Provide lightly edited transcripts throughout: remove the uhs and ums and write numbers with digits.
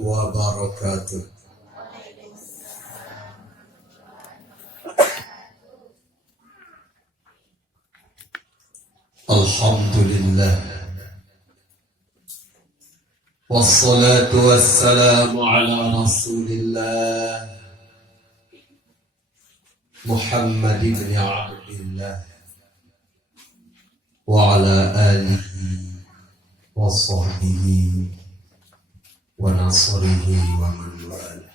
wabarakatuh. Alhamdulillah, wassalatu wassalamu ala rasulillah Muhammad ibn Abdillah wa ala alihi wa sahbihi wa nasrihi wa man wala.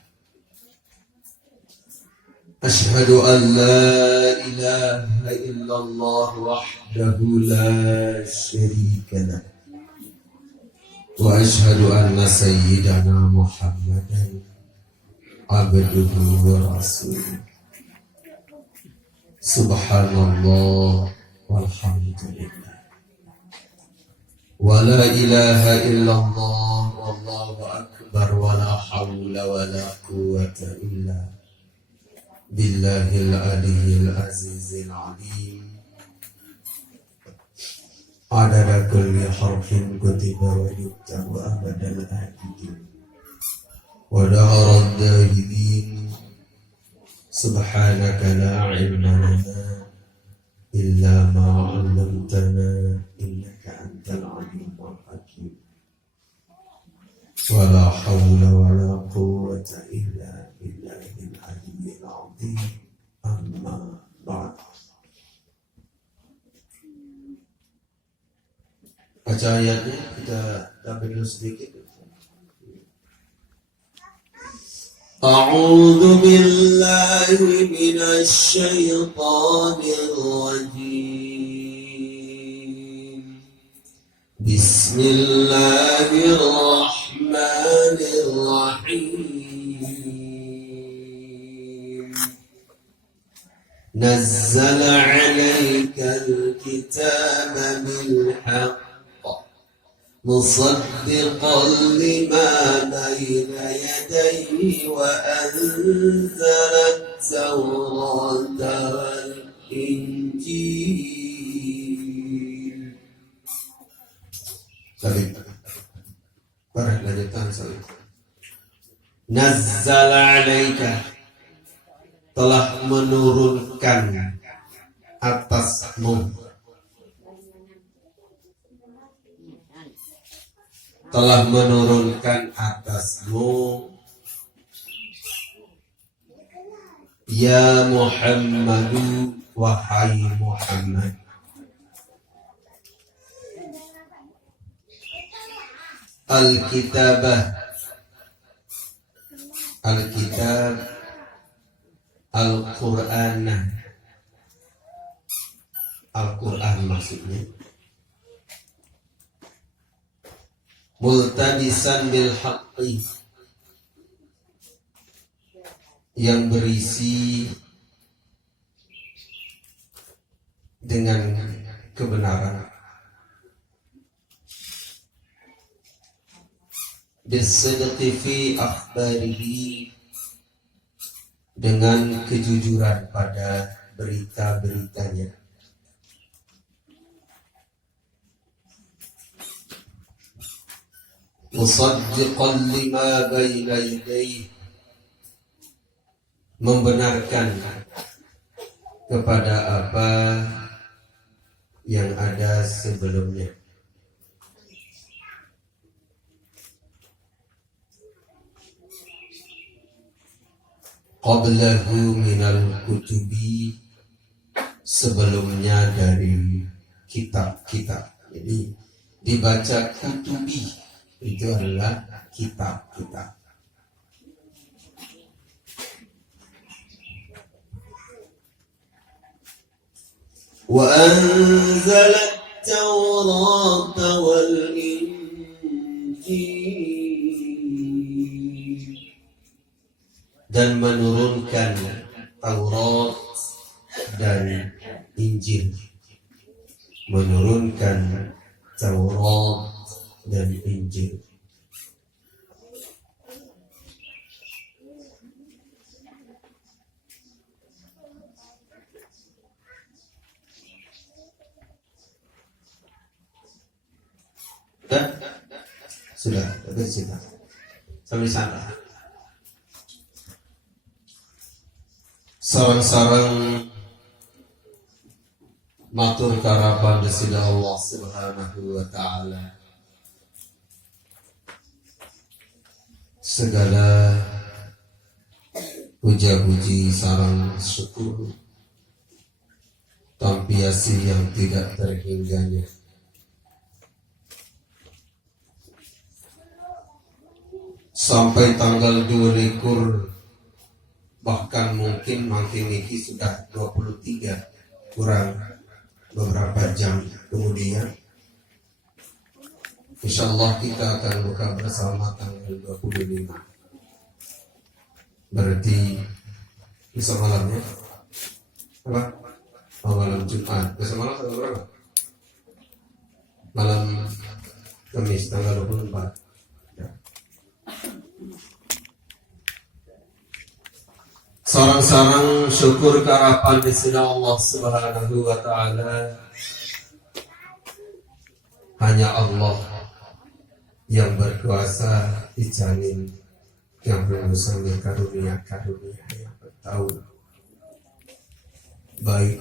Ashhadu an la ilaha illallah wahdahu la syarika lah wa ashhadu anna sayyidana Muhammadan abduhu wa rasuluh. Subhanallah walhamdulillah wa la ilaha illallah wallahu akbar wa la hawla wa la quwwata illa billahil aliyyil azizil alim. Adada kulli harfin kutiba wa yuktabu abadal abidin wa daharad dahidin. Subhanaka la ilma lana illa ma 'allamtana innaka antal alimul hakim. Wa la hawla wa la quwwata illa billahil aliyyil azim. Amma ba'd. Baca ayatnya kita dapat dulu sedikit. A'udzu billahi minasy syaithanir rajim. Bismillahirrahmanirrahim. Nazzala 'alaikal kitaba bil haqq مصدقا لما بين يديه وأنزل التوراة والإنجيل. Nazzala 'alaika, telah menurunkan atasmu, telah menurunkan atasmu ya Muhammadu, wahai Muhammad, al-kitabah, al-kitab, al-Qur'an, Al-Qur'an maksudnya, multabisan bil haqqi, yang berisi dengan kebenaran, bisidqi fi akhbarihi, dengan kejujuran pada berita-beritanya, musaddiqan lima baina yadayhi, membenarkan kepada apa yang ada sebelumnya, qablahu minal kutubi, sebelumnya dari kitab-kitab. Jadi dibaca kutubi itu adalah kitab-kitab. Wa anzala at-taurata wal injil, dan menurunkan Taurat dan Injil, menurunkan Taurat dan Injil. Dan sudah cerita. sambil sana. Sarang-sarang matur karapan desida Allah Subhanahu wa taala. Segala puja-puji sarang syukur tampiasi yang tidak terhingganya. Sampai tanggal 22, bahkan mungkin makin ini sudah 23 kurang beberapa jam kemudian, insyaallah kita akan buka bersama tanggal 25. Berarti besok malamnya apa? Malam Jumat. Besok malam tanggal berapa? Malam Kamis tanggal 24. Sarang-sarang syukur karapan disini Allah Subhanahu wa taala. Hanya Allah yang berkuasa dijamin yang berusaha karunia yang bertahu baik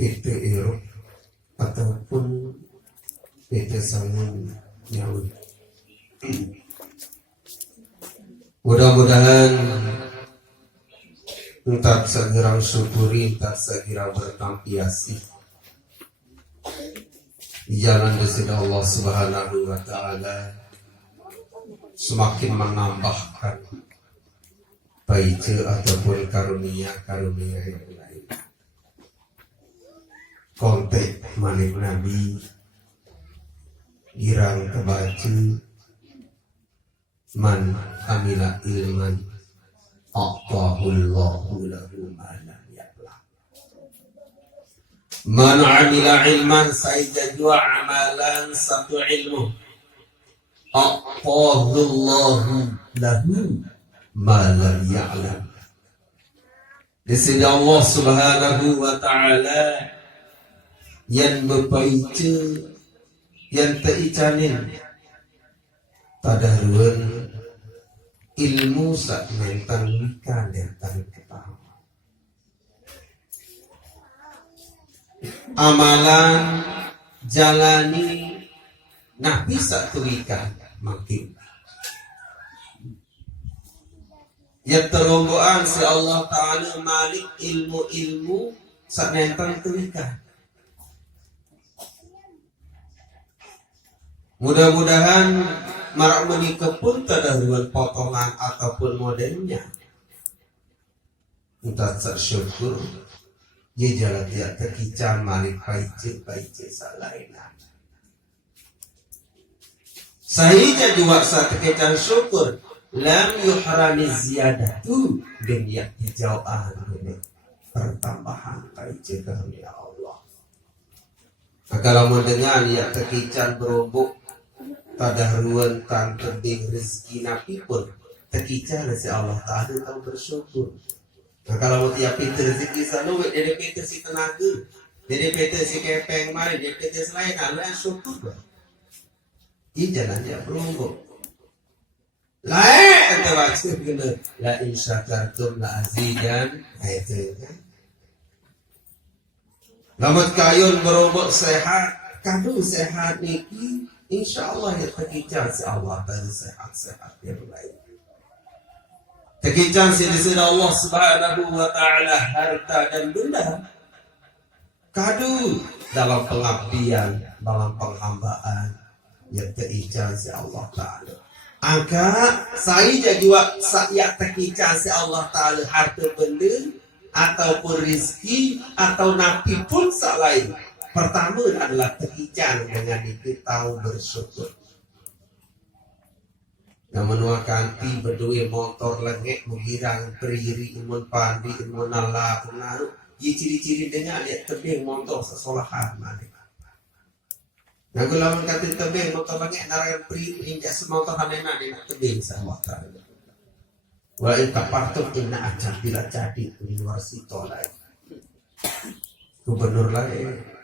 itu Eropa ataupun itu Samun Nyawi. Mudah-mudahan entah segera syukuri, entah segera bertampiasi di jalan dari Allah Subhanahu wa taala, semakin menambahkan baik ataupun karunia-karunia yang lain. Kontek manik Nabi girang kebaca man amila ilman aqahullahu lahu ma lam ya'lam. Man amila ilman sayajwa amalan satu ilmu aqahullahu lahu ma lam ya'lam. Di sini Allah Subhanahu wa taala yang berbaca yang teicanin tadaruan ilmu sak mentang wikan yang tak ketahuan. Amalan jalani nak bisa tuikan makin. Ya teromboan si Allah Ta'ala malik ilmu-ilmu sak mentang tuikan. Mudah-mudahan marak menikah pun tadaruan potongan ataupun modelnya. Entah syukur dia jalan dia terkicam malik paice salainan. Sahihnya juga saat terkicam syukur lam yuhrani ziyadatu dunia hijauan ini pertambahan paice karunia Allah. Nah, kalau mendengar ya terkicam berobok tadaruan tan tebing rezeki nabi pun terkicau si Allah Ta'ala tahu bersyukur. Nah kalau mau tiap pintu rezeki selalu dari pintu si tenaga, dari pintu si kepeng mari, dari pintu selain Allah syukur bah. Ini jalannya berunggup. Lain atau maksud kena la in syakartum la azidan itu kan. Lamat kayun berobok sehat, kadu sehat niki. InsyaAllah ya terkicau si Allah tadi sehat-sehat yang baik. Terkicau si Allah Subhanahu wa ta'ala harta dan benda. Kadu dalam pengabdian, dalam penghambaan ya terkicau si Allah Ta'ala. Angka saya juga saya terkicau si Allah Ta'ala harta benda ataupun rizki atau nabi pun selain. Pertama adalah terhijau dengan itu tahu bersyukur. Yang menuakan ti berdua motor lengek mengirang periri imun pandi imun Allah penaruh. Ia ciri-ciri dengan lihat tebing motor sesolahan mana. Nah kalau kata tebing motor lengek narayan periri injak semotor hamena dengan tebing sama tahu. Wah itu patut inna aja bila jadi universitas lain. Gubernur lain.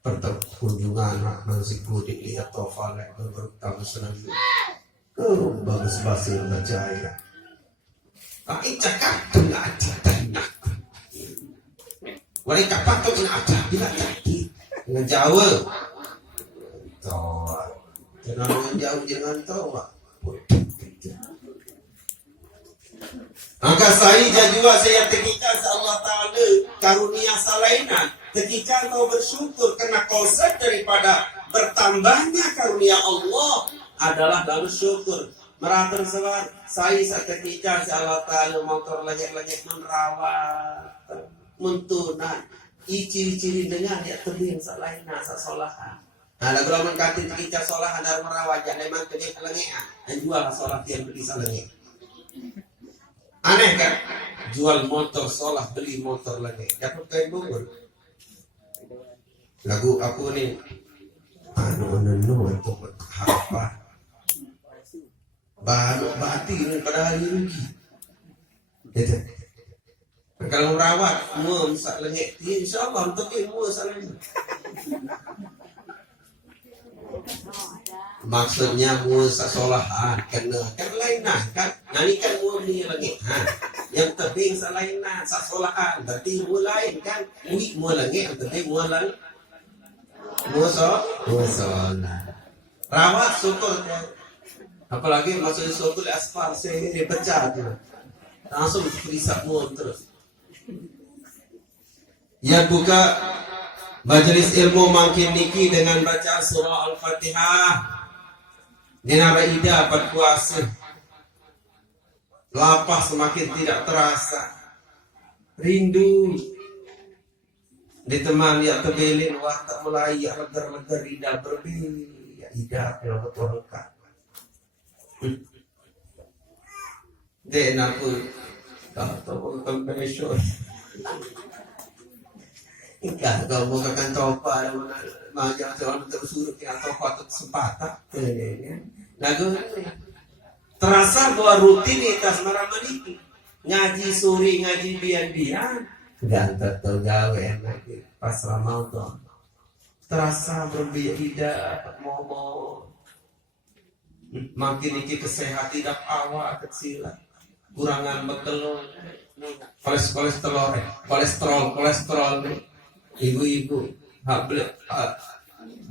Perkunjungan anak nasi kudik lihat tofal yang bertamu senang. bagus bahasa percaya. Pakai cakap tu nggak ada tanya. Mereka patut nggak ada bila jadi dengan Jawa. Tahu, jangan dengan jauh jangan tahu. Maka saya juga saya ketika Allah Ta'ala karunia salainan. Ketika kau bersyukur karena konsep daripada bertambahnya karunia Allah adalah lalu syukur. Meratur sebar saya ketika Allah Ta'ala motor lagi-lagi menerawat mentunat ciri-ciri dengan dia tebing salainan sasolahan. Nah, lagu lamun kati ketika solahan dan merawat jangan memang kedik lengean dan jual solat yang beli salengnya. Aneh kan? Jual motor solah beli motor lagi. Dapat kain Bogor. Lagu aku nih anu untuk harapan. Baru batin pada hari rugi. Itu. Kalau merawat, mua misak lengek, insyaAllah untuk mua salahnya. Maksudnya mua sasolahan kena kan lain nah kan nani kan mua ni lagi yang tebing salain nah sasolahan berarti mua lain kan mua lagi yang tebing mua lang mua solah rawat syukur kan apalagi maksudnya syukur aspal sehari pecah tu langsung berisap mua terus ya buka majelis ilmu makin niki dengan baca surah Al-Fatihah. Dinara ida berpuasa. Lapar semakin tidak terasa. Rindu. Ditemani ya tebelin wah tak mulai ya legar-legar ida berbeli. Ya ida yang betul lengkap. Dan aku tak tahu combination. Enggak, kau mau ke topa macam seorang tersuruh ke topa atau kesempatan. Lagu terasa bahwa rutinitas meramal itu ngaji sore, ngaji bian-bian, gantar tergawe enak pas Ramadan. Terasa berbeda mau makin iki kesehatan tidak awak kecil, kurangan bekal, kolesterol. Ibu-ibu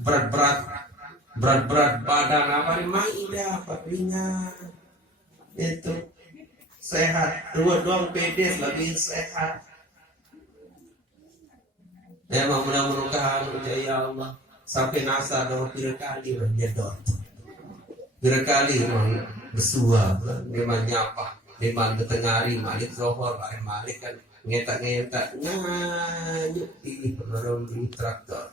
berat badan apa nih maidah apa ringan itu sehat dua pedes lebih sehat memang mudah-mudahan ya Allah sampai nasa dong kali menyedot kali memang bersua memang nyapa memang ketengari malik zohor malik kan ngetak nganyuk di pengerum di traktor.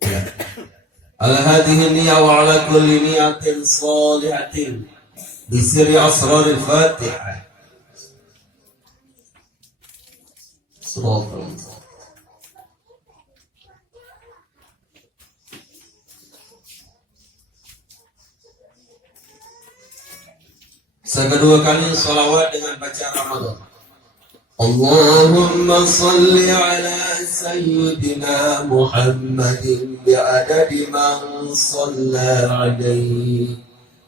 Ya. Ala hadhihi niyya wa ala kulli niyatin salihatin bi sirri asrar al-Fatihah. Sallallahu Kedua kali salawat dengan baca Ramadan. Allahumma salli ala sayyidina Muhammadin bi'adadi man salla alaihi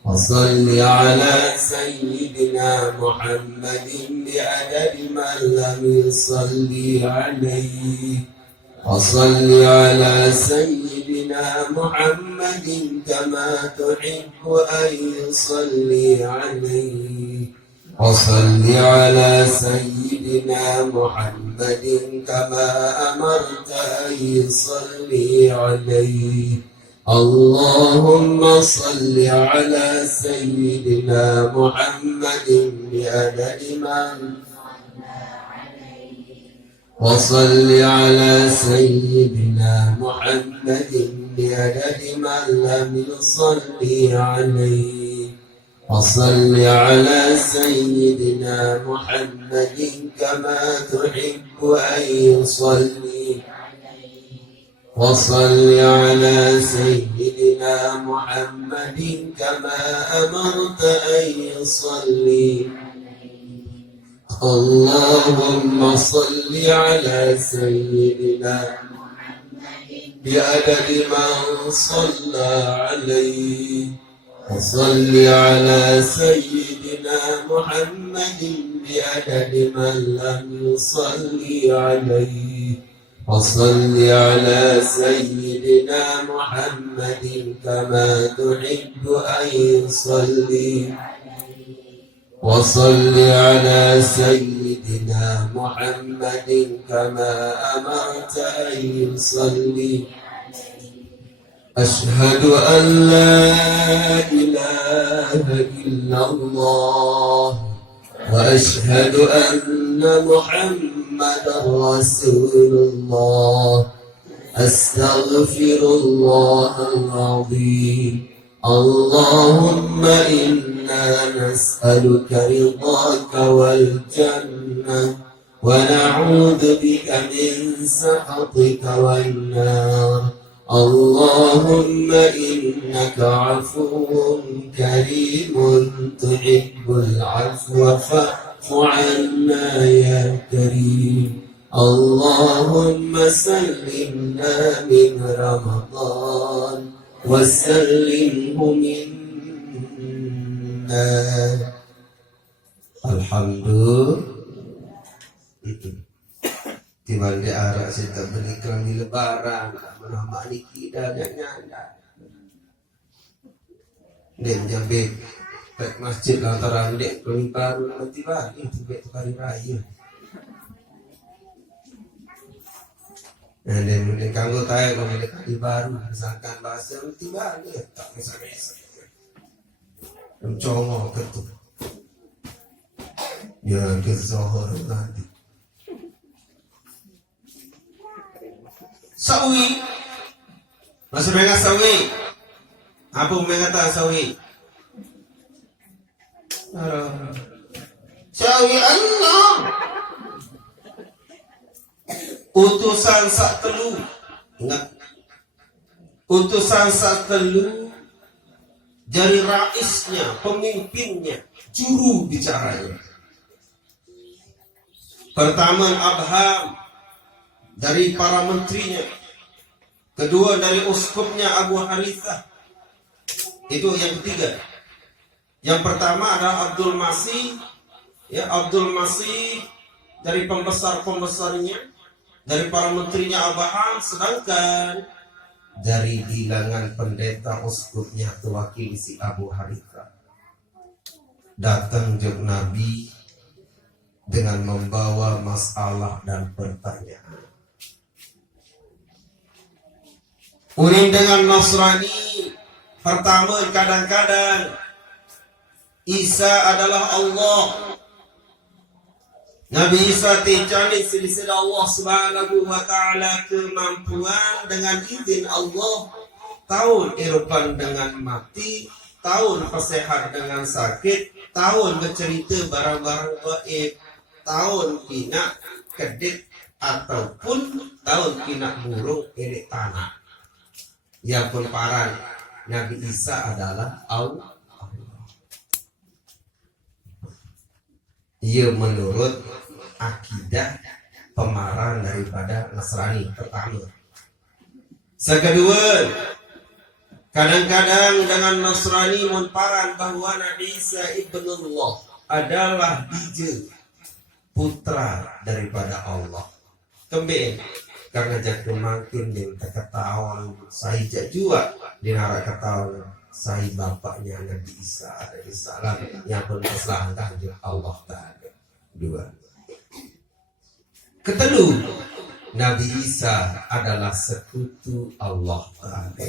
wa salli ala sayyidina Muhammadin bi'adadi man lam yusalli alaihi wa salli ala sayyidina Muhammadin kama tuhibbu an yusalli alaihi wa salli ala sayyidina Muhammadin kama amarta an yusalli alaihi Allahumma salli ala sayyidina Muhammadin bi'adadi man وصل على سيدنا محمد بعدد من لم يصلي عليه وصل على سيدنا محمد كما تحب أن يصلي وصل على سيدنا محمد كما أمرت أن يصلي اللهم صل على سيدنا محمد بعدد من صلى عليه وصل على سيدنا محمد بعدد من لم يصلي عليه وصل على سيدنا محمد كما تحب أن يصلي وصل على سيدنا محمد كما أمرت أن يصلي أشهد أن لا إله إلا الله وأشهد أن محمدا رسول الله أستغفر الله العظيم اللهم إنا نسألك رضاك والجنة ونعوذ بك من سخطك والنار اللهم إنك عفو كريم تحب العفو فاعف عنا يا كريم اللهم سلمنا من رمضان وسلمه منا Alhamdulillah. Timbang di arak kita berikram di lebaran menambah niki dah nyanda. Dan jambe pek masjid lantaran dek kelih baru nanti balik tiba hari raya. Dan mungkin kanggo tayo kalau ada kali baru misalkan bahasa nanti balik tak mesa-mesa. Mencolok ketuk. Ya ke Zohor nanti. Sawi, masih mengat sawi. Apa mengata sawi? Sawi Allah. Utusan sak telu. Ingat. Utusan sak telu. Jadi raisnya, pemimpinnya, juru bicaranya. Pertama Abham. Dari para menterinya, kedua dari uskupnya Abu Harithah, itu yang ketiga. Yang pertama adalah Abdul Masih, ya Abdul Masih dari pembesar-pembesarnya, dari para menterinya Abham, sedangkan dari bilangan pendeta uskupnya terwakil si Abu Harithah. Datang jeng Nabi dengan membawa masalah dan pertanyaan. Uning dengan Nasrani, pertama kadang-kadang Isa adalah Allah. Nabi Isa dicari silsilah Allah Subhanahu wa taala kemampuan dengan izin Allah. Tahun irfan dengan mati, tahun pesehat dengan sakit, tahun bercerita barang-barang gaib, tahun pinak kedit ataupun tahun pinak burung ini tanah. Yang pemparan Nabi Isa adalah Allah. Ia menurut akidah pemaran daripada Nasrani pertama. Sekedua, kadang-kadang dengan Nasrani memparan bahwa Nabi Isa ibnullah adalah bija putra daripada Allah. Kembali karena jatuh makin yang terketahuan saya juga dinara ketahuan saya bapaknya Nabi Isa alaihi salam yang berkeselangkan Allah Ta'ala. Dua. Ketelu, Nabi Isa adalah sekutu Allah Ta'ala.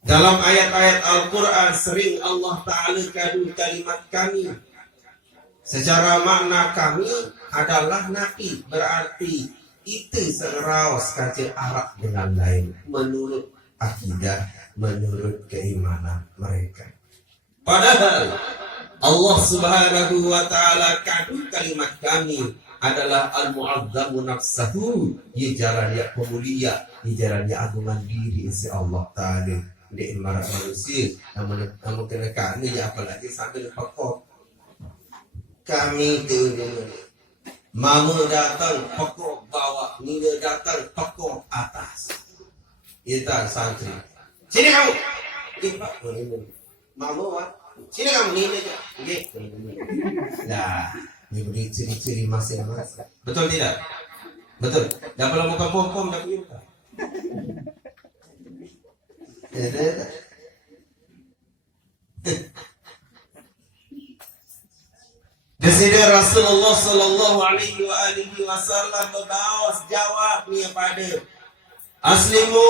Dalam ayat-ayat Al-Quran sering Allah Ta'ala kadu kalimat kami. Secara makna kami adalah Nabi, berarti itu serawas kaca Arab dengan lain menurut akidah, menurut keimanan mereka. Padahal Allah Subhanahu wa taala kadu kalimat kami adalah al-mu'azzamu nafsahu, ia jalan ya pemulia, ia jalan ya agungan diri isi Allah Ta'ala di imarat manusia. Namun kena kami ya apalagi sambil pokok kami tu mama datang pokok bawah, nina datang pokok atas. Kita santri. Sini kamu. Ini Pak, mau Pak. Sini kamu ini aja. Oke. Nah, ini ciri-ciri masing-masing. Betul tidak? Betul. Dah kalau muka pom-pom dah punya. Di sini Rasulullah Sallallahu Alaihi Wasallam berbawas jawab ni pada aslimu,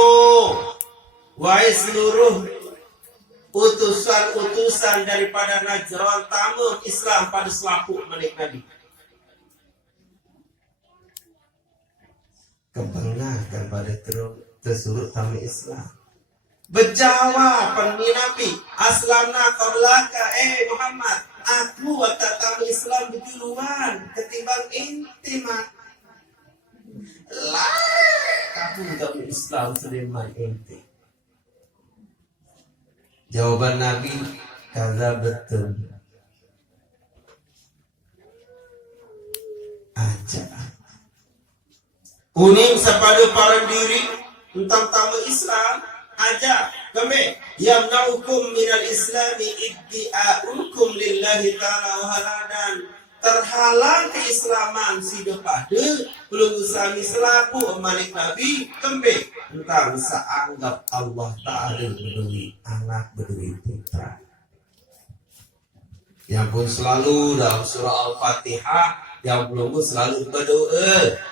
wahai seluruh utusan-utusan daripada Najran tamu Islam pada selaput Malik Nabi. Kebanggaan pada tersuruh tamu Islam. Berjawab penmi Nabi, aslamna qablaka, Muhammad, aku watak tamu Islam berjuluan ketimbang inti mak. Lah, kamu tamu Islam Suleiman inti. Jawaban Nabi, kata betul. Aja. Uning sepada para diri tentang tamu Islam aja kami yamnaukum minal islami iddi'aukum lillahi ta'ala wahaladan terhalang keislaman si depada belum usami selaku Malik Nabi kembali tentang seanggap Allah Ta'ala berdui anak berdui putra yang pun selalu dalam surah Al-Fatihah yang belum selalu berdoa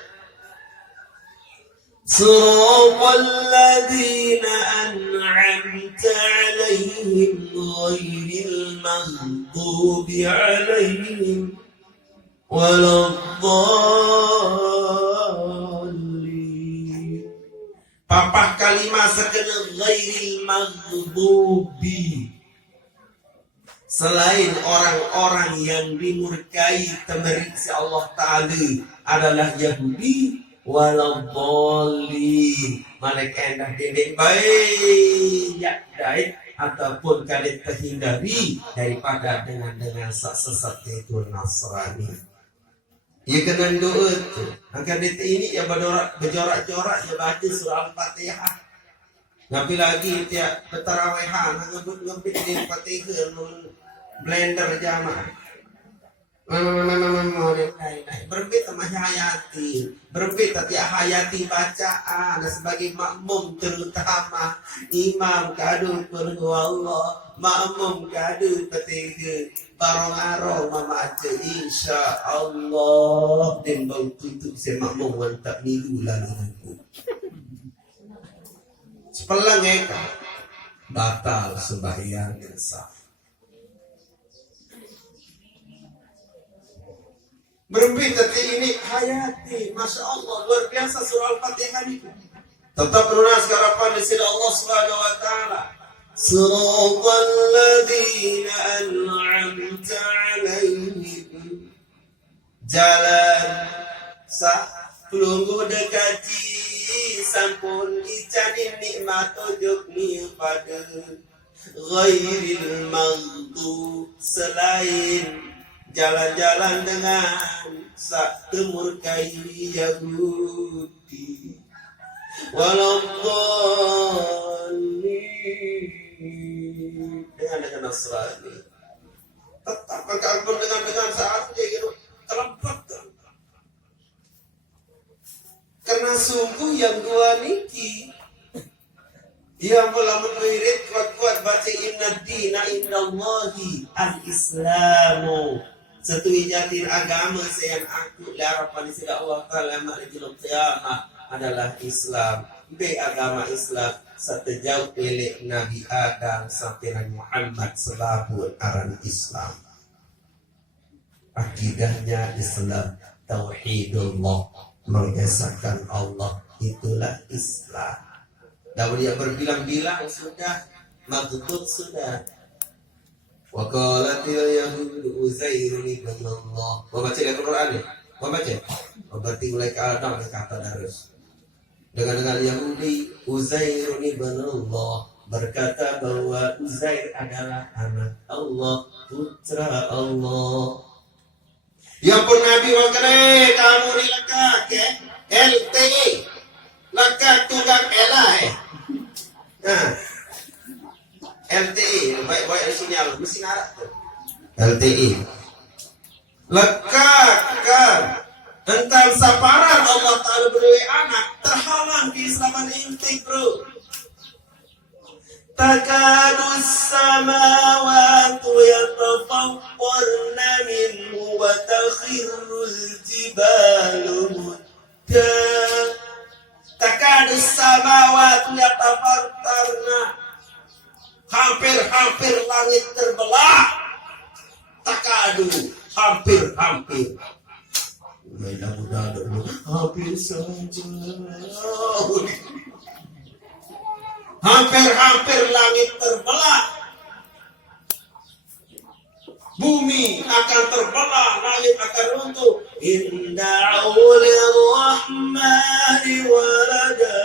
صراط الذين أنعمت عليهم غير المغضوب عليهم ولا الضالين. Papah kalimat sekena ghairil maghdubi, selain orang-orang yang dimurkai temeriksi Allah Ta'ala adalah Yahudi waladhdallin, malaikat endah dendek baik dai ataupun kalian terhindari daripada dengan sesat itu Nasrani. Ia kena doa tu. Angkat detik ini ia berjorak-jorak ia baca surah Al-Fatihah. Ngapi lagi tiap bertarawihan ngebut di Fatihah blender jamaah. Berbeda sama hayati, berbeda tiap hayati bacaan sebagai makmum terutama imam kadu berdoa Allah, makmum kadu ketiga barong-arong memaca insya Allah dan bau tutup si makmum wantak milu lalu aku sepelang eka batal sembahyang yang sah. Berbeda ini hayati, masya Allah luar biasa surah Al-Fatihah itu. Tetap lunas harapan di sisi Allah Subhanahu Wa Taala. Siratal ladzina an'amta 'alaihim. Jalan sah pelungguh dekati sampun icanin nikmat ujug ni pada ghairil maghdub selain jalan-jalan dengan sak temurkai Yahudi waladhdallin dengan Nasrani tetap mengkampun dengan saat dia gitu terlempat karena sungguh yang gua niki yang melamun wirid kuat-kuat baca inna dina indallahi al-islamu satu ijatir agama yang aku harapan di Allah Ta'ala marijul qiyamah adalah Islam. Be agama Islam sejauh milik Nabi Adam sampai Nabi Muhammad selapun aran Islam. Akidahnya Islam, tauhidullah, mengesahkan Allah, itulah Islam. Dan dia berbilang-bilang sudah, maktub sudah. Wa qalatil yahudu Uzairun ibn Allah. Mau baca Al-Quran ya? Mau baca? Berarti mulai ke Adam kata darus. Dengan Yahudi Uzairun ibn Allah berkata bahwa Uzair adalah anak Allah, putra Allah. Ya pun Nabi wakare kamu ni lekak LTE lekak tunggang elah Nah, LTE, baik-baik sinyal mesin arak tuh. LTE. Lekatkan tentang saparan Allah Ta'ala beri anak terhalang keislaman inti bro. Takadu samawatu yatafattarna minhu wa takhirrul jibalu mutta. Takadu samawatu yatafattarna, hampir-hampir langit terbelah. Takadu, hampir-hampir. Mudah-mudahan hampir saja. Hampir-hampir langit terbelah. Bumi akan terbelah, langit akan runtuh. Inda'u lirrahmani walada.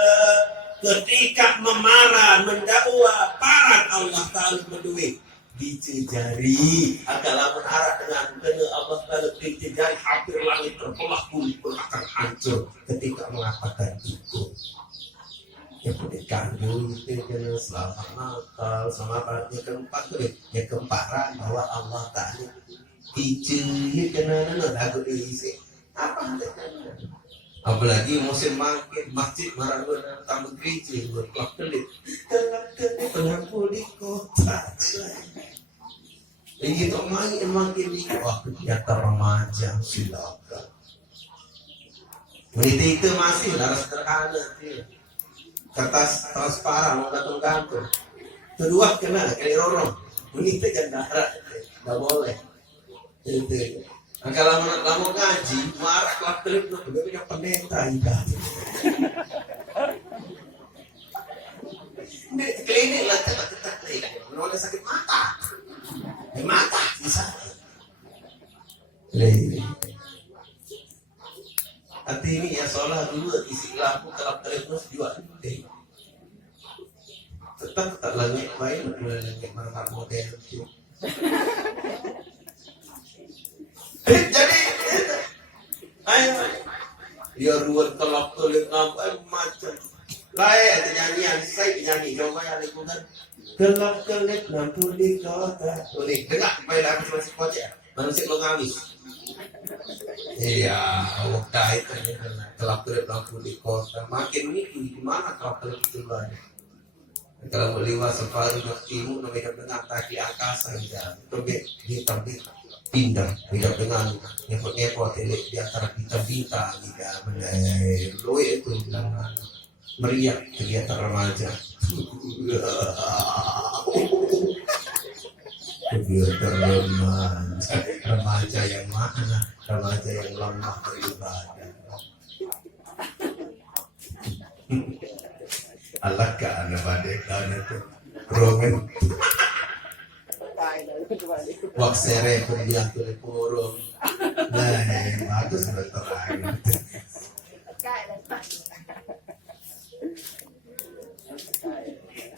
Ketika memarah, mendakwa, paran Allah Ta'ala berduit. Dicejari akan lamun arah dengan kena Allah Ta'ala dicejari, hampir langit terbelah, bumi pun akan hancur ketika mengatakan itu. Ya pernikahan dulu itu kena selamat Natal, selamatnya keempat tuh ya keemparan bahwa Allah Ta'ala dicejari kena lagu diisi apa itu. Apalagi musim makin masjid maragun tamu gereja buat klub kelit pengampul di kota. Ini tuh makin di waktu kegiatan remaja silakan. Wanita itu masih laras sederhana sih. Kertas transparan mau gantung-gantung. Kedua kena kelirorong. Wanita jangan darah, nggak boleh. Itu. Nah, kalau mau ngaji, marah klub kelit lo, udah punya pendeta ikan. Klinik lah cepat-cepat nih, menolak sakit mata. Mata bisa. Hati ini ya sholat dulu isi lampu kelap terus juga. Tetap tak langit main, langit mana model. Jadi, ayo, dia ruwet kelap kelip lampu macam. Lain ada nyanyian, saya nyanyi coba ya lingkungan. Gelap kelip lampu di kota. Boleh dengar supaya lampu masih kocak. Manusia lo ngamis. Iya, waktu itu gelap kelip lampu di kota. Makin ini gimana gelap kelip itu banyak. Kalau melihat separuh ke timur, mereka dengar kaki angkasa ya. Tobek hitam pindah, tidak dengan ngepot-ngepot di antara bintang-bintang. Tidak benar. Lo itu dengan meriah kegiatan remaja. Kegiatan remaja yang mana? Remaja yang lemah beribadah. Alakah anak badai itu romen. Waksere kemudian tulis purung. Nah, bagus sudah terakhir.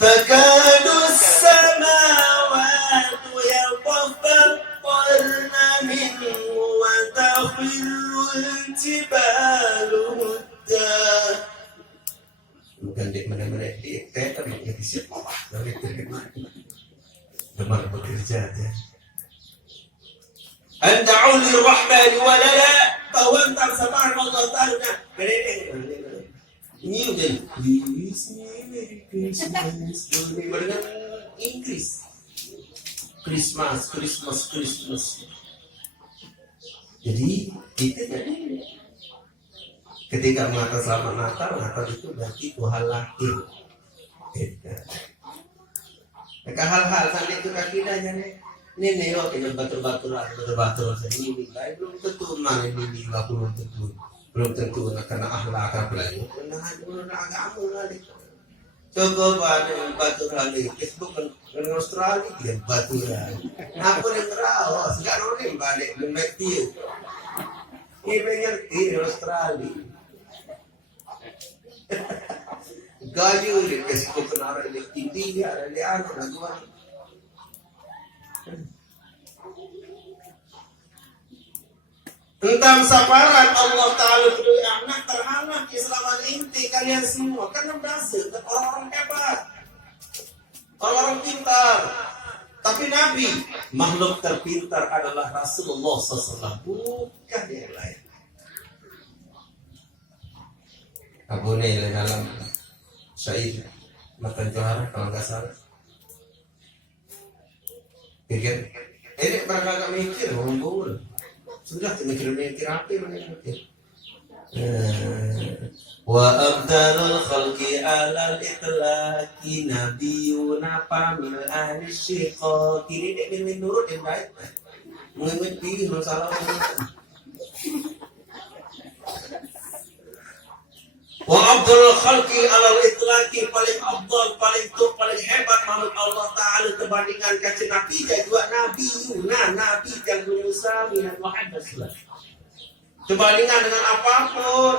Takadu samawatu yatafattarna minhu wa takhirrul jibalu mutta. Bukan dek mana-mana dek, tapi jadi siapa? Dari teman bekerja aja. Anda'u lirrahmani walada, bahwa entah sabar Allah Ta'ala. Ini udah Merry Christmas dengan Inggris. Christmas. Jadi itu jadi ketika mengatakan selamat Natal itu berarti Tuhan lahir. Maka hal-hal sampai itu kakidanya nih oke batur-baturan ini belum tentu mana ini belum tentu karena akhlak apalagi karena agama kali. Coba ada baturan di Facebook kan Australia dia baturan. Apa yang tahu sekarang ini balik memeti. Ini ngerti di Australia. Gayu di Facebook kan ada di TV ada di laguan. Tentang saparan Allah Ta'ala beri anak terhalang keselamatan inti kalian semua. Karena berhasil orang-orang hebat. orang-orang pintar. Tapi Nabi, makhluk terpintar adalah Rasulullah SAW, bukan yang lain. Abu Nail dalam syair Matan Johara kalau nggak salah. Pikir, ini pernah nggak mikir, ngomong sudah mikir apa yang mikir. Wa abdalul khalqi alal itlaqi nabiyuna pamil ahli syiqaq. Ini dia ingin nurut yang baik. Mengikuti masalah. Wa abdalul khalqi alal itlaqi, paling abdal, paling top, paling hebat makhluk Allah Ta'ala terbandingkan kaca Nabi juga nabiyuna, Nabi yang Musa minat Muhammad sallallahu. Perbandingan dengan apapun.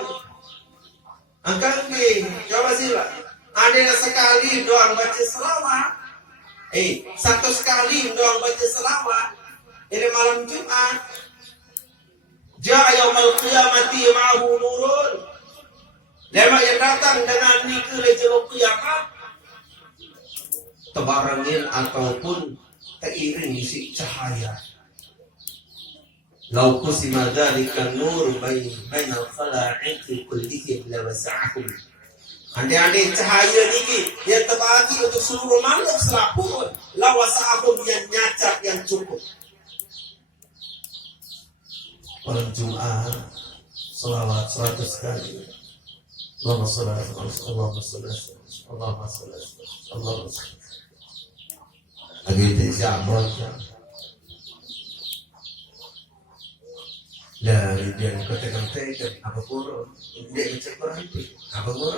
Angkat B, coba sila. Ada sekali doang baca selawat. Satu sekali doang baca selawat. Ini malam Jumat. Ja'a yaumul qiyamati ma'ahu nurun. Lema yang datang dengan nikah lejelo kiamat. Tebarangin ataupun teiring isi cahaya. Lau kusima dzalika nur bainal khalaiqi kullihim la wasa'ahum. Andai cahaya niki yang terbagi untuk seluruh makhluk selapun, la wasa'ahum, yang nyacap, yang cukup. Malam Jumat selawat 100 kali. Allahumma shalli ala Muhammad, Allahumma shalli ala Muhammad, Allahumma shalli ala Muhammad, Allahumma shalli. Agak jabal kan. Dari dia kata-kata apa pun dia macam berhenti apa pun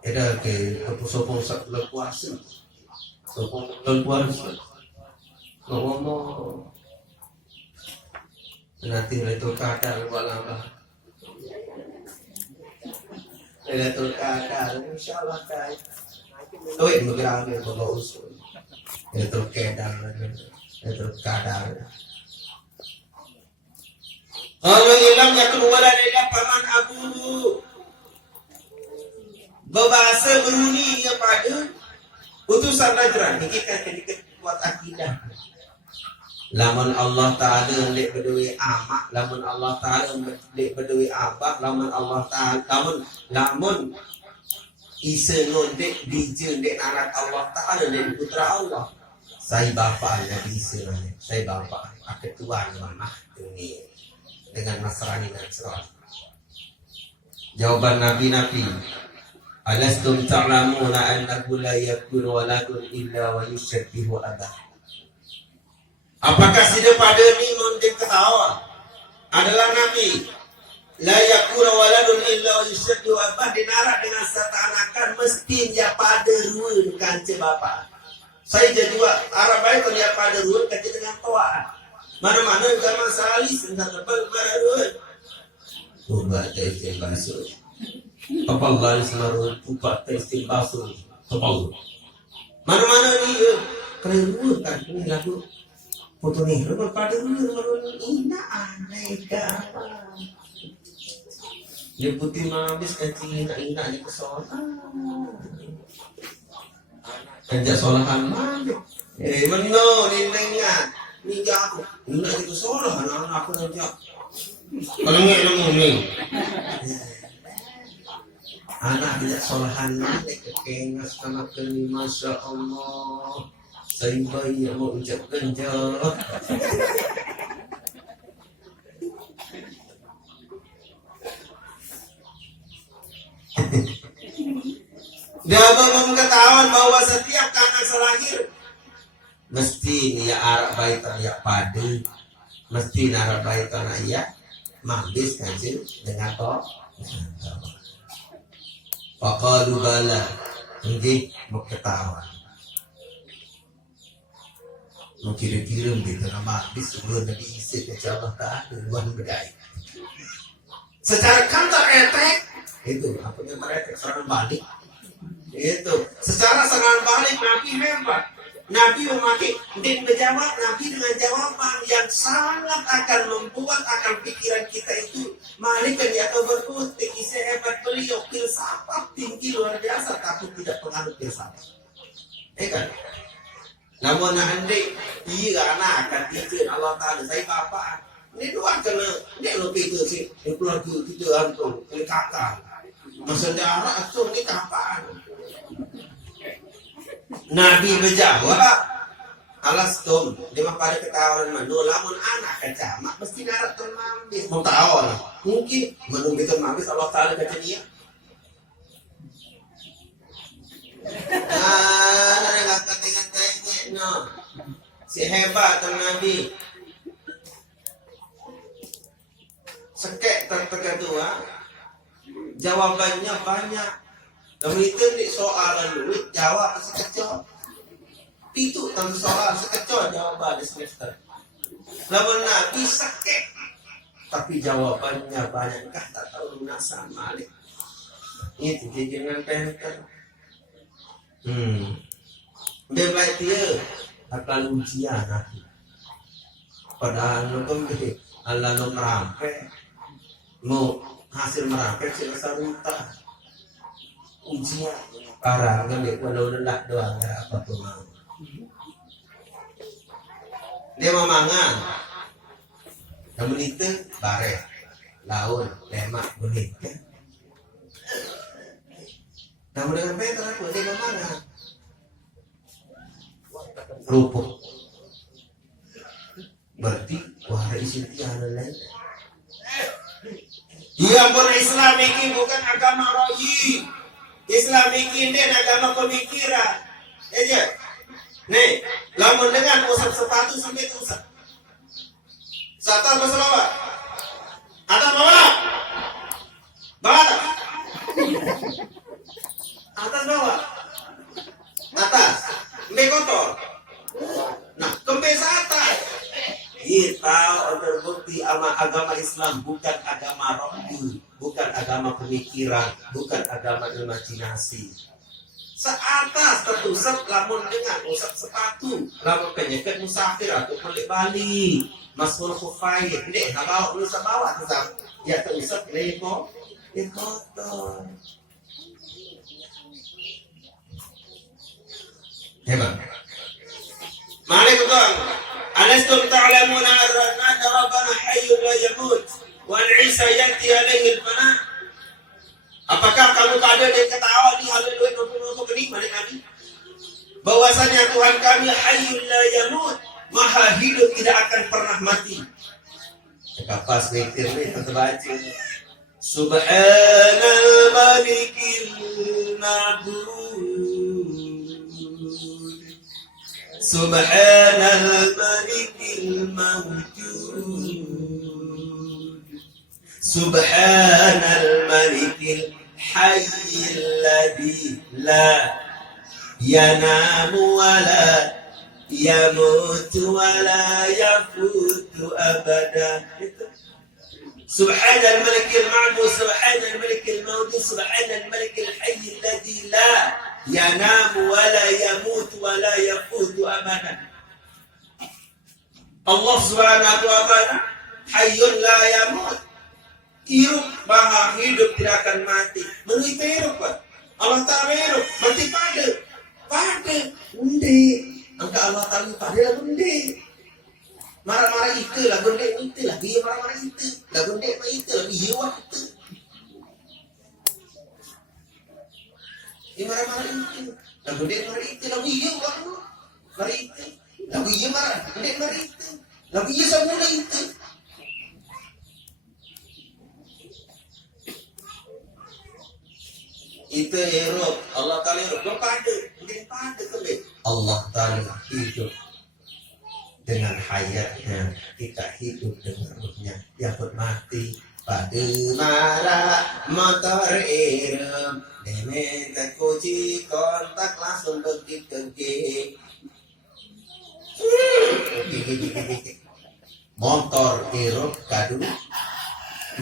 ada ke apa sopong sak bulan puasa sopong bulan puasa ngomong nanti itu kadal walamba itu kadal insyaallah kai tuh itu berang yang bawa usul itu kadal itu kadal. Kalau ilam yakun waladillah paman abu berbahasa beruni kepada utusan Najran. Ini kan sedikit kuat akidah. Lamun Allah Ta'ala lek berdui amak, lamun Allah Ta'ala lek berdui abah, lamun Allah Ta'ala lamun isa nondek bijil dek anak Allah Ta'ala dan putra Allah. Saya bapa Nabi Isa, saya bapa ketua mamah dunia. Dengan Nasrani dan Nasrani. Jawaban Nabi-Nabi, alastum ta'lamuna annahu la yakunu waladun illa wa yushabbihu abah. Apakah sudah pada ini mengetahui adalah Nabi la yakunu waladun illa wa yushabbihu abah, dinarak dengan seakan-akan mesti dia pada ruang kanca bapa. Saya jadi Arab baik dia pada ruang kanca dengan toa. Mana-mana zaman salis entah tebal barat. Ubat testing basuh. Apa baris marun ubat testing basuh. Tebal. Mana-mana ni keren kan ini lagu. Foto ni lepas pada marun ina aneka. Dia putih mabis kecil ina ni kesolah. Kerja solahan mana? Meno ni nengat. Ni aku, nak itu seolah anak-anak aku nanti. Kalau ni, anak tidak solahan ni, kekengas sama kini, masya Allah. Saya bayi yang mau ucapkan jawab. Dia mengetahuan bahwa setiap anak selahir mesti ya arak baitan ya padu, mesti arak baitan ya mabis kancil dengan toh. Faqalu bala, ini mau ketahuan. Mau kirim-kirim gitu nama mabis sebelum Nabi Isa ke Allah Ta'ala duluan berdaya. Secara counter attack itu apa yang mereka serangan balik itu secara serangan balik Nabi hebat. Nabi memakai dan menjawab Nabi dengan jawaban yang sangat akan membuat akan pikiran kita itu Malik kan dia tahu berkutik, isi hebat beliau, filsafat tinggi luar biasa, tapi tidak pengaruh filsafat. Kan? Namun andai iya anak akan tidur Allah Taala saya bapak. Ini dua kena dia lebih itu sih, keluarga kita antum, ini kakak. Masa darah tu ni kapan? Nabi berjawab, alastum, dia mah pada ketahuan mana, lamun anak kecamak mesti narak termambis. Mau tahu lah, mungkin menunggu termambis Allah Taala kata dia. Nggak kata-katanya, no. Si hebat tuh Nabi. Sekek terkedua, jawabannya banyak. Kamu itu di soalan dulu, jawab sekecil. Itu tentang soal sekecil jawaban di semester. Lalu Nabi sekek, tapi jawabannya banyak. Kah tak tahu lunasan Malik. Itu jangan penter. Dia baik dia akan ujian nanti. Padahal nonton gede, Allah nong merampe, mau hasil merampe selesai ruta. Ujian parah kan dia walau lelak doang apa tuh mau. Dia mau mangan, namun itu bare, laun, lemak, benih kan. Namun dengan betul aku dia mau mangan. Rupuk berarti wah isi tiada lain. Yang berislam ini bukan agama roji. Islam ini agama pemikiran. Aja. Nih, lamun dengan usap sepatu sampai itu usap. Satu apa selawat? Ada bawah? Bawah? Atas bawah? Atas? Ini kotor? Nah, kempes atas. Kita terbukti agama Islam bukan agama rohani, bukan agama pemikiran, bukan agama imajinasi. Seatas tertusap lamun dengan usap sepatu, lamun penyakit musafir atau balik Bali, masuk kufai, ini kalau usap bawah usap, ya terusap lego, ini kotor. Hebat. Mari betul. Alastum ta'lamuna anna rabbana hayyun la yamut wa Isa yati alaihi al-fana. Apakah kamu ada yang ketawa di haleluya untuk ini pada kami? Bahwasanya Tuhan kami hayyun la yamut, maha hidup tidak akan pernah mati. Kapas zikir ni terbaca. Subhanal malikil ma'bud. Subhanal malikil mawjud. Subhanal malikil hayyil ladzi la yanamu wa la yamutu wa la yafutu abada. Subhanal malikil ma'bud, subhanal malikil mawjud, subhanal malikil hayyil ladzi la yanamu wa la yamutu wa la yafutu abadan. Allah subhanahu wa ta'ala hayyun la yamut, hidup maha hidup tidak akan mati. Menurut hidup Pak Allah ta'ala hidup mati pada undi angka Allah ta'ala pada lah undi marah-marah itu lah undi itu lah dia marah-marah itu lah undi itu lah dia waktu dia marah-marah itu lah undi marah itu lah dia waktu marah itu lah dia marah undi marah itu lah dia semua itu. Itu hidup Allah Ta'ala hidup pada kembali Allah Ta'ala hidup dengan hayatnya, kita hidup dengan ruhnya. Yang mati pada marah motor hidup demet kunci kontak langsung begit-begit motor hidup kadu hidup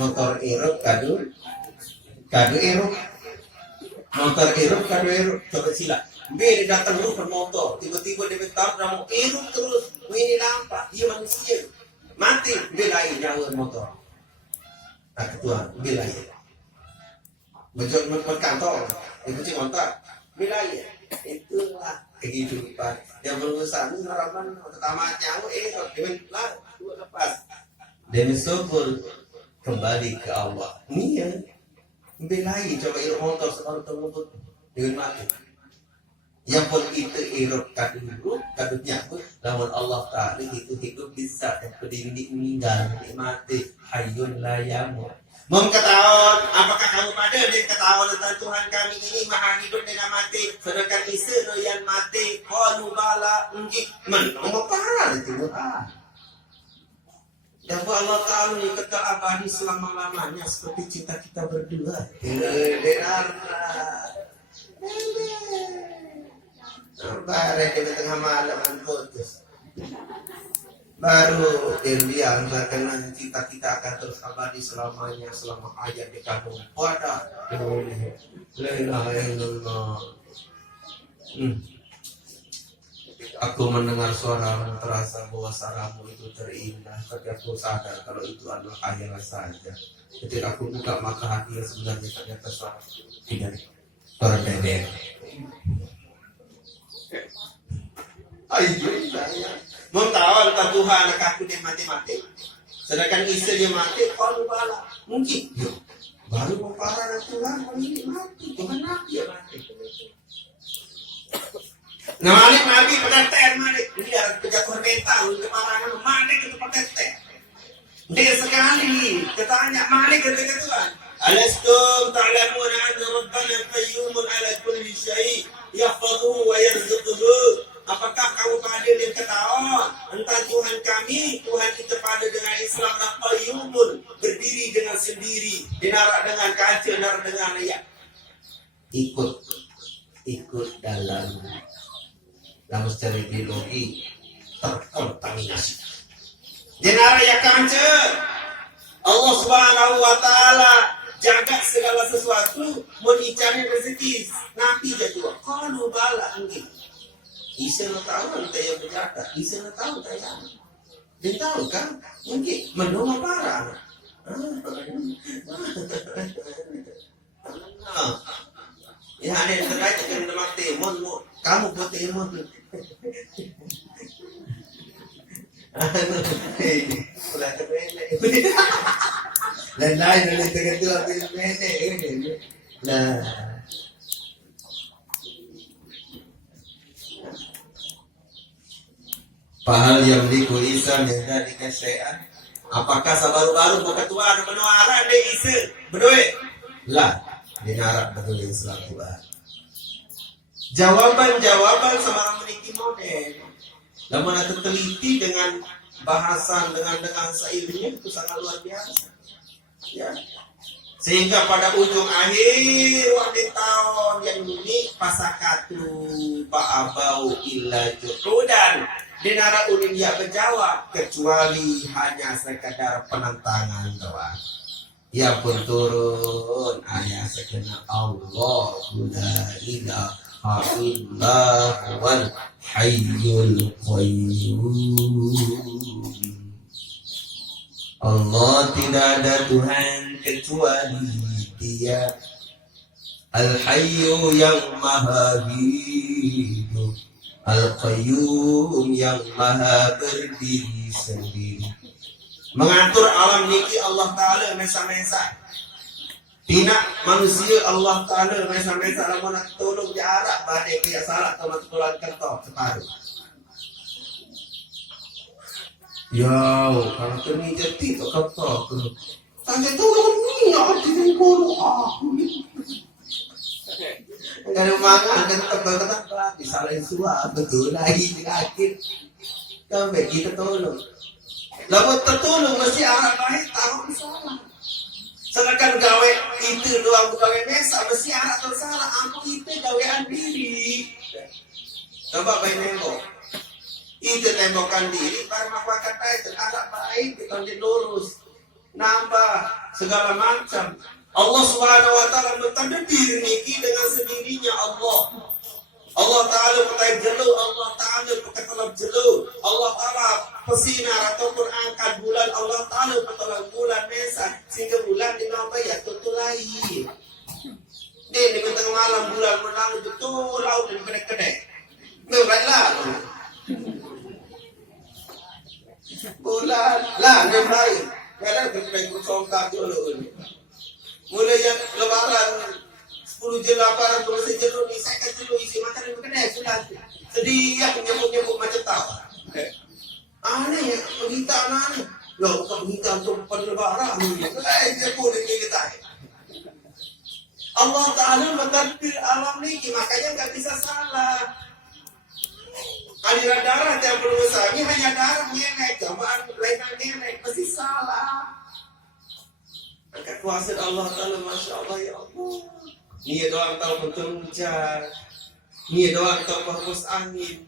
motor erup kado erup coba sila dia datang dulu ke motor tiba-tiba dia bertahan dan mau erup terus ini nampak dia manusia mati dia lain nyawa motor Nah, ketua wilayah. Berkantor, itu cing otak wilayah. Itulah kehidupan yang berurusan harapan pertama nyawa dengan lah dua lepas. Dan syukur kembali ke Allah. Nia wilayah coba ilmu motor sekarang tersebut dengan mati. Yang pun itu hidup kadutnya pun namun Allah Ta'ala itu hidup bisa yang berdiri meninggal mati hayyun la yamut. Mengetahuan apakah kamu pada dia ketahuan tentang Tuhan kami ini maha hidup dan mati sedangkan Isa yang mati qalu bala enggik mengapa itu dan Allah Ta'ala ini kekal abadi selama-lamanya seperti cinta kita berdua. Baru di tengah malam putus. Baru dia karena cinta kita akan terus abadi selamanya selama ayat di kampung pada la ilaha illallah. Aku mendengar suaramu terasa bahwa suaramu itu terindah, tapi aku sadar kalau itu adalah khayal saja. Ketika aku buka maka hati yang sebenarnya ternyata suara tidak berbeda. Ayo saya mengetahui tentang Tuhan aku dia mati-mati. Sedangkan istri dia mati, kalau bala mungkin yuk baru mau parah Tuhan ini mati, Tuhan nabi ya mati. Nah Malik pengantin Malik dia kerja komentar untuk parangan Malik itu pengantin. Dia sekali ketanya Malik ketika Tuhan. Alastum ta'lamuna anna rabbana qayyumun ala kulli syai' yahfazuhu wa yarzuquhu. Apakah kamu pada yang ketahuan tentang Tuhan kami, Tuhan kita pada dengan Islam dan qayyumun, berdiri dengan sendiri, dinarak dengan kaca, dinarak dengan ayat. Ikut dalam secara biologi terkontaminasi. Dinarak ya kaca. Allah Subhanahu wa taala jaga segala sesuatu, mencari rezeki. Nabi jadua qalu bala anggih. Isa nak tahu kita yang berjaga. Isa nak tahu saya. Dia tahu kan? Mungkin menunggu parah. Ya ada yang terkait dengan demak timun. Kamu buat timun. Sudah terbenek. Lain-lain dari tengah-tengah terbenek. Nah. Pahal yang diku Isa menjadi kesyai'an. Apakah sabaru-baru bukan tua ada penuaran di Isa berduit? Lah, dinarak betul Islam Tuhan. Jawaban sama memiliki model. Namun ada teliti dengan bahasan dengan seiringnya itu sangat luar biasa. Ya. Sehingga pada ujung akhir waktu tahun yang ini pasakatu ba'abau illa juhudan. Dinara ulin dia berjawab kecuali hanya sekadar penentangan doang. Ya pun turun ayat sekena Allah la ilaha illa huwal hayyul qayyum. Allah tidak ada Tuhan kecuali Dia Al-Hayyu yang maha hidup, Al-Qayyum yang maha berdiri sendiri. Mengatur alam niki Allah Ta'ala mesa-mesa. Tidak manusia Allah Ta'ala mesa-mesa. Lalu nak tolong jarak badai pihak salah atau nak tolong kertok separuh. Ya, kalau kami jadi tak kertok. Tanya tolong ni nak jadi guru. Enggak ada mangan, kata disalahin suap, betul lagi dikakit. Sampai kita tolong. Lalu tertolong mesti arah baik tahu salah. Sedangkan gawe itu doang gawe mesa mesti arah tersalah. Aku itu gawean diri. Coba baik nembok. Itu tembokan diri, baru makan itu arah baik kita lurus. Nambah segala macam. Allah Subhanahu wa taala bertanda diri niki dengan sendirinya Allah. Allah Ta'ala pakai jelu, Allah Ta'ala pakai telap jelu, Allah Ta'ala pesinar ataupun angkat bulan, Allah Ta'ala pakai bulan Mesa sehingga bulan Lah, yang lain. Kadang kita ikut songkak dulu. Mulai yang lebaran 10 jam lebaran terus jenuh ni saya kan jenuh isi makan yang kedai sudah sedih nyebut macam tahu. Aneh berita aneh. Loh, bukan berita untuk penlebaran ni. Dia pun kita. Allah Ta'ala mentadbir alam ni, makanya nggak bisa salah. Aliran darah yang berusaha ini hanya darah yang naik, jamaan kelainan yang naik, pasti salah. Angkat kuasa Allah Ta'ala, Masya Allah, ya Allah. Ni doang tahu betul hujan, ni doang tahu berhembus angin,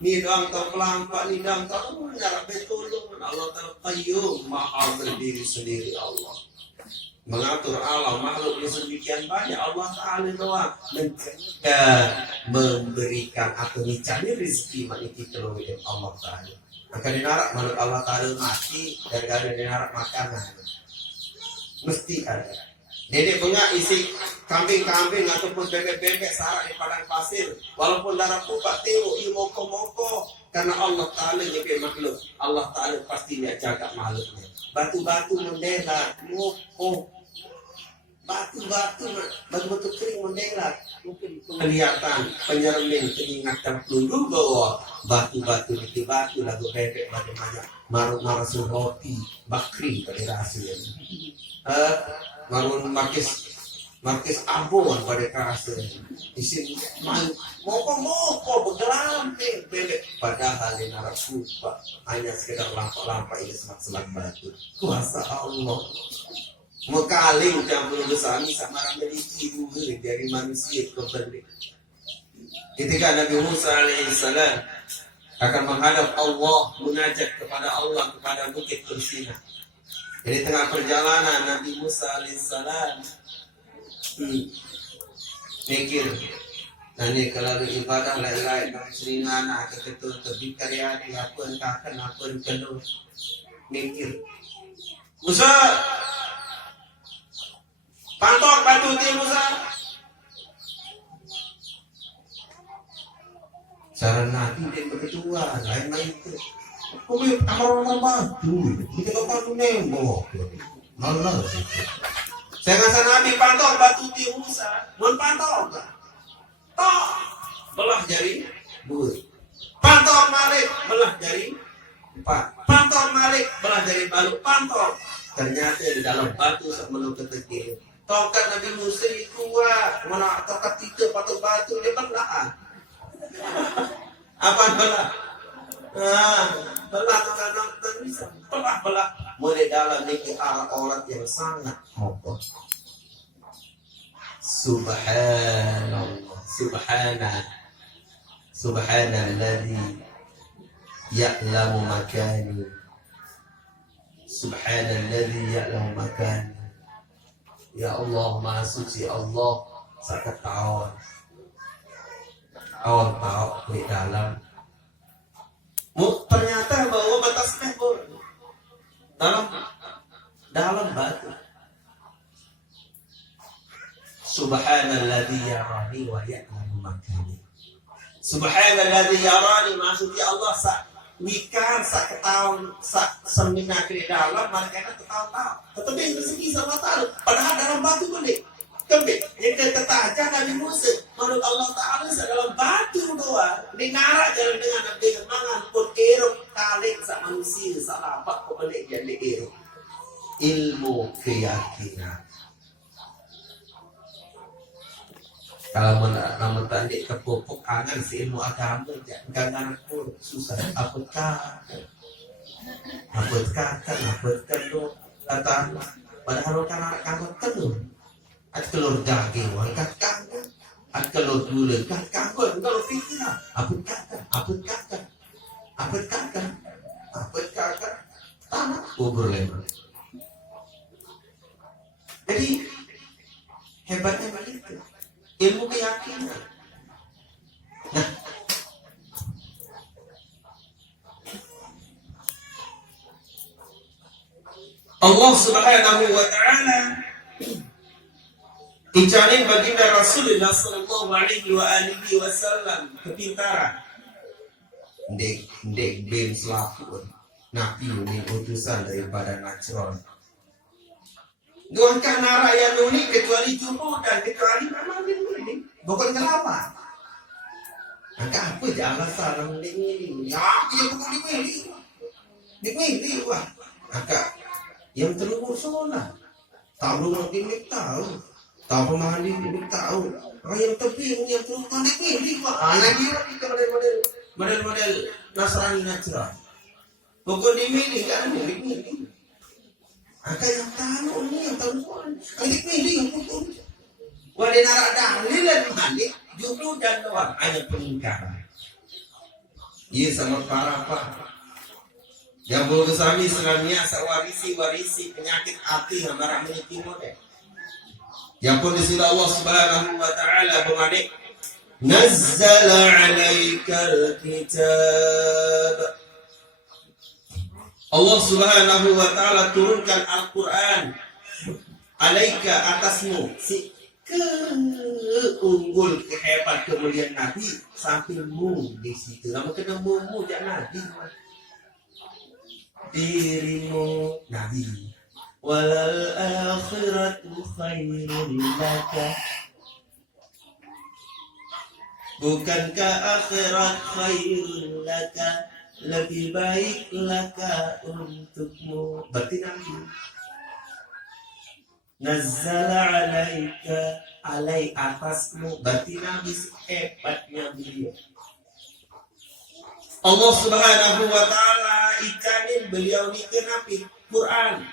ni doang tahu pelampak, ni doang tahu mendarat betulung. Allah Ta'ala Qayyum, Maha berdiri sendiri Allah. Mengatur alam makhluk yang sedemikian banyak. Allah Ta'ala doang memberikan atau mencari rezeki manusia terus Allah Ta'ala. Maka dinarak makhluk Allah Ta'ala mati gara-gara dinarak makanan. Mesti ada. Dedek bengak isi kambing-kambing ataupun bebek-bebek sarak di padang pasir. Walaupun darah pupak tengok ia moko-moko. Karena Allah Ta'ala nyebut makhluk. Allah Ta'ala pasti dia jaga makhluknya. Batu-batu mendelat, moko. Batu-batu kering mendelat. Mungkin kelihatan penyermin pengingatkan peluru bahwa batu-batu itu batu lagu bebek bagaimana marung-marung roti bakri pada rahasia. Marun markis abon pada kerasa isi moko bergelamping bebek padahal ini narap lupa hanya sekedar lampak-lampak ini semak-semak batu. Kuasa Allah mekaling campur besami sama ramai dari manusia kepada ketika Nabi Musa alaihissalam akan menghadap Allah munajat kepada Allah kepada bukit Tursina. Jadi tengah perjalanan Nabi Musa alaihissalam mikir, nanti kalau ibadah lain-lain dengan seringan, ada ketul terbit karya, apa entahkan, apa enkeluh, mikir. Musa, pantok batu ti Musa. Cara Nabi dia berdua, lain-lain itu. Kami amar-amar batu, kita kau nembok, malah itu. Saya kata Nabi pantok batu ti Musa, mun pantok, tok belah jari, dua. Pantok malik belah jari, empat. Pantok malik belah jari baluk pantok. Ternyata di dalam batu sebelum ketekil. Tokat Nabi Musa itu kuat, mana tokat tiga patok batu dia belah. Apa belah? Belah tak bisa. Belah. Mulai dalam niki orang yang sangat kokoh. Subhanallah, Subhanalladzi ya'lamu makani. Subhanalladzi ya'lamu makani. Ya Allah, Maha Suci Allah, saya tahu di dalam. Ternyata bahwa batas mebur dalam batu. Subhanalladzi yarani wa ya'lamu makani. Subhanalladzi yarani maksudnya Allah wikan ketahuan seminyak di dalam mereka ketahuan tetapi yang bersegi sama tahu padahal dalam batu boleh kembali yang ketaja Nabi Musa menurut Allah Ta'ala dalam batu doang dinarak jalan dengan Nabi mangan pun erok kalik sama manusia salah apa kemudian jadi erok ilmu keyakinan. Kalau namun tadi kepupuk angan si ilmu agama jangan pun susah apa lo kata padahal kan anak telur ada telur daging angkat kangkung ada telur gula angkat kangkung kalau fitnah apa kata tanah kubur lembut. Jadi hebatnya begitu ilmu keyakinan. Nah, Allah Subhanahu wa Ta'ala ijarin baginda Rasulullah sallallahu alaihi wa alihi wasallam kepintaran. Ndek bin selapun. Nabi ini utusan daripada Najran. Doakan rakyat ini kecuali jumbo dan kecuali memang ini bukan kenapa. Maka apa je alasan ini? Ya, dia bukan dimilih wah. Maka yang terluar solat. Tahu mungkin tahu. Tahu mandi ini tahu. Yang tebing yang terluar dimilih wah. Anak dia kita model Nasrani Najran. Bukan dimilih kan dimilih. Maka yang tahu ini yang tahu soal. Kalau dipilih yang betul. Wadah narak dalil dan balik jumlah dan doang hanya pengingkaran. Ia sama para yang bersami selamanya warisi penyakit hati yang marah menyakiti model. Yang pun disuruh Allah Subhanahu wa taala bermadik nazzala 'alaikal kitab. Allah Subhanahu wa taala turunkan Al-Qur'an alaika atasmu si keunggul kehebat kemuliaan Nabi sampingmu di situ. Lama kena mu jangan Nabi. Dirimu Nabi. Walal akhiratu khairul laka. Bukankah akhirat khairul laka? Lebih baik laka untukmu. Berarti Nabi nazzala alaika alai atasmu. Berarti Nabi sehebatnya beliau. Allah Subhanahu wa taala ikanin beliau ni ke Nabi Quran.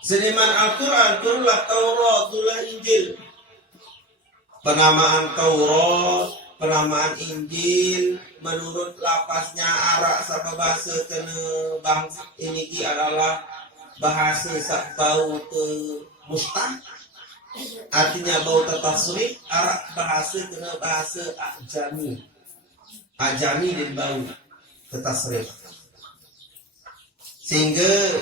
Sediman Al-Quran turunlah Taurat, turunlah Injil. Penamaan Taurat, penamaan Injil menurut lapasnya Arab sama bahasa kena bangsa ini adalah bahasa bau ke mustah, artinya bau tertasrif. Arab bahasa kena bahasa ajami dan bau tertasrif, sehingga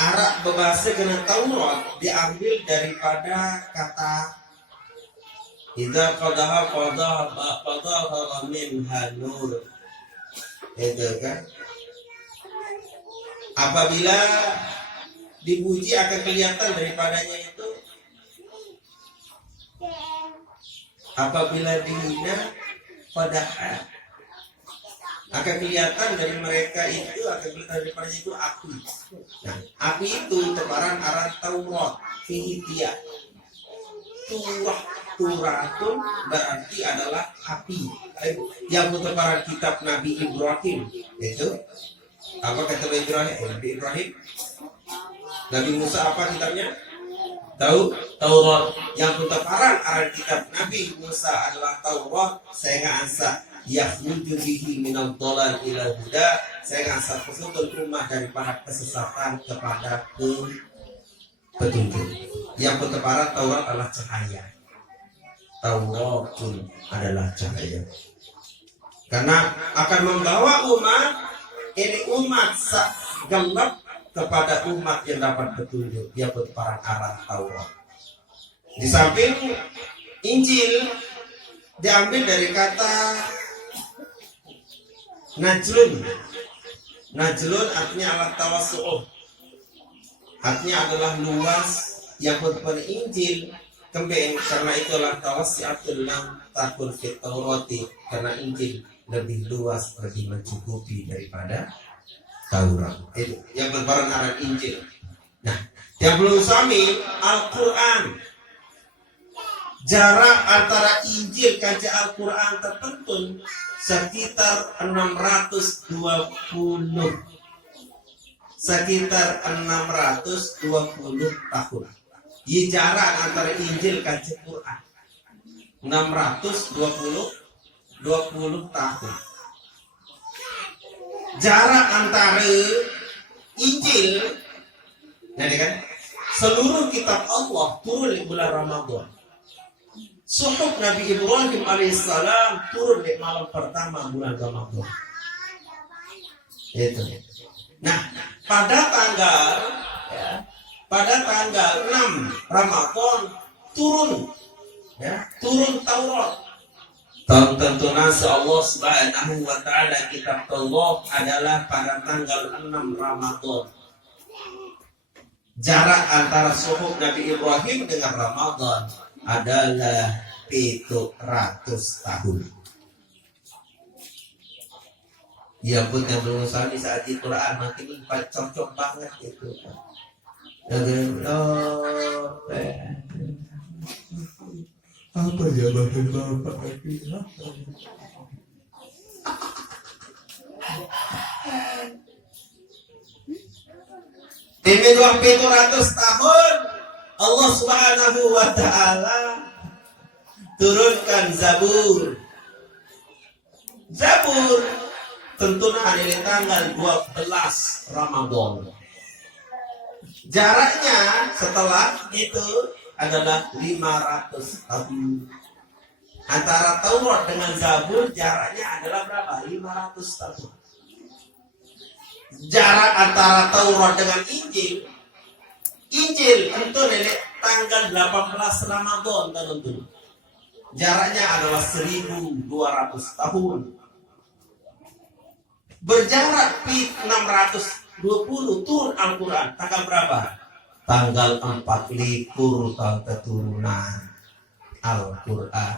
Arab berbahasa kena Taurat diambil daripada kata idza qadaha minha nur. Itu kan. Apabila dipuji akan kelihatan daripadanya itu. Apabila dihina padahal akan kelihatan dari mereka itu, akan kelihatan daripadanya itu api. Nah, api itu tebaran arah Taurat fihitiyah. Turatun berarti adalah api. Yang tebaran kitab Nabi Ibrahim itu apa kata Nabi Ibrahim? Nabi Musa apa kitabnya? Taurat. Yang tebaran arah kitab Nabi Musa adalah Taurat. Saya nggak ansa yakhruju bihi minal dhalal ila huda. Saya ngasah kesutul umat daripada kesesatan kepada petunjuk. Yang bertebaran Taurat adalah cahaya. Taurat pun adalah cahaya. Karena akan membawa umat gelap kepada umat yang dapat petunjuk. Yang bertebaran arah Taurat. Di samping Injil diambil dari kata Najlun. Najlun artinya adalah tawassu'uh. Artinya adalah luas. Yang berpada Injil kembali karena itulah tawassi'atul lam takun fit Taurati. Karena Injil lebih luas, lebih mencukupi daripada Taurat. Itu yang berbareng arah Injil. Nah, yang belum sami Al-Quran. Jarak antara Injil dan Al-Quran tertentu sekitar 620. Sekitar 620 tahun. Ini jarak antara Injil dan Quran. 620 tahun. Jarak antara Injil, nah kan, seluruh kitab Allah turun di bulan Ramadan. Suhuf Nabi Ibrahim alaihissalam turun di malam pertama bulan Ramadan. Itu. Nah, pada tanggal 6 Ramadan turun, ya, turun Taurat. Tentu nasi Allah Subhanahu wa Ta'ala, kitab Taurat adalah pada tanggal 6 Ramadan. Jarak antara suhuf Nabi Ibrahim dengan Ramadan adalah 700 tahun. Ya pun yang berusaha di saat di Quran makin cocok banget itu. Apa ya bahan bapak itu? Demi 700 tahun Allah Subhanahu wa Ta'ala turunkan Zabur. Zabur tentunya hari tanggal 12 Ramadan. Jaraknya setelah itu adalah 500 tahun. Antara Taurat dengan Zabur jaraknya adalah berapa? 500 tahun. Jarak antara Taurat dengan Injil itu nenek tanggal 18 Ramadan tahun itu. Jaraknya adalah 1200 tahun. Berjarak 620 turun Al-Quran. Tanggal berapa? Tanggal 4 tahun keturunan Al-Quran.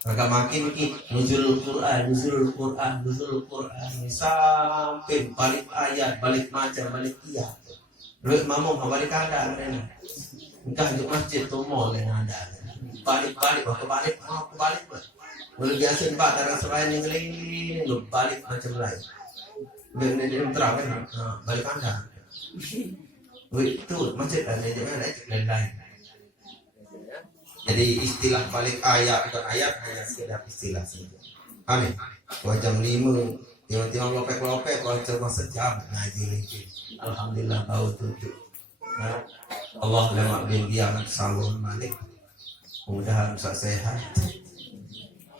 Maka makin nuzul Quran sampai balik ayat, balik macam, balik iya. Duit mamong balik ada kan. Engkau di masjid tu mall yang ada. Balik waktu balik. Boleh biasa Pak darah selain yang lain, lu balik macam lain. Dia terang kan, balik anda. Itu masjid ada lain. Jadi istilah balik ayat bukan ayat, hanya sekedar istilah saja. Aneh. Jam 5 tiba-tiba lopek-lopek kalau cuma sejam ngaji lagi. Alhamdulillah tahu tujuh. Nah, Allah lemak bin biang salun balik. Mudah-mudahan bisa sehat.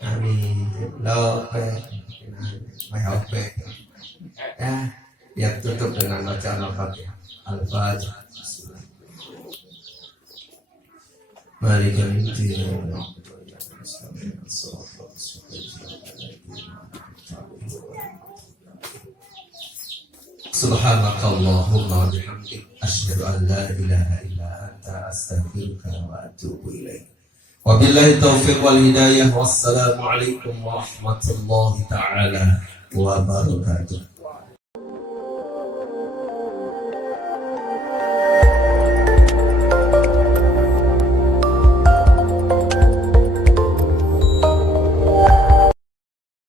Amin. Lopek, lopek. Ya, biar tutup dengan bacaan Al-Fatihah. Al-Fatihah. Mari kami Subhanakallahumma wa bihamdik asyhadu an la ilaha illa anta astaghfiruka wa atubu ilaik. Wabillahi taufiq wal hidayah. Wassalamu alaikum warahmatullahi taala wabarakatuh.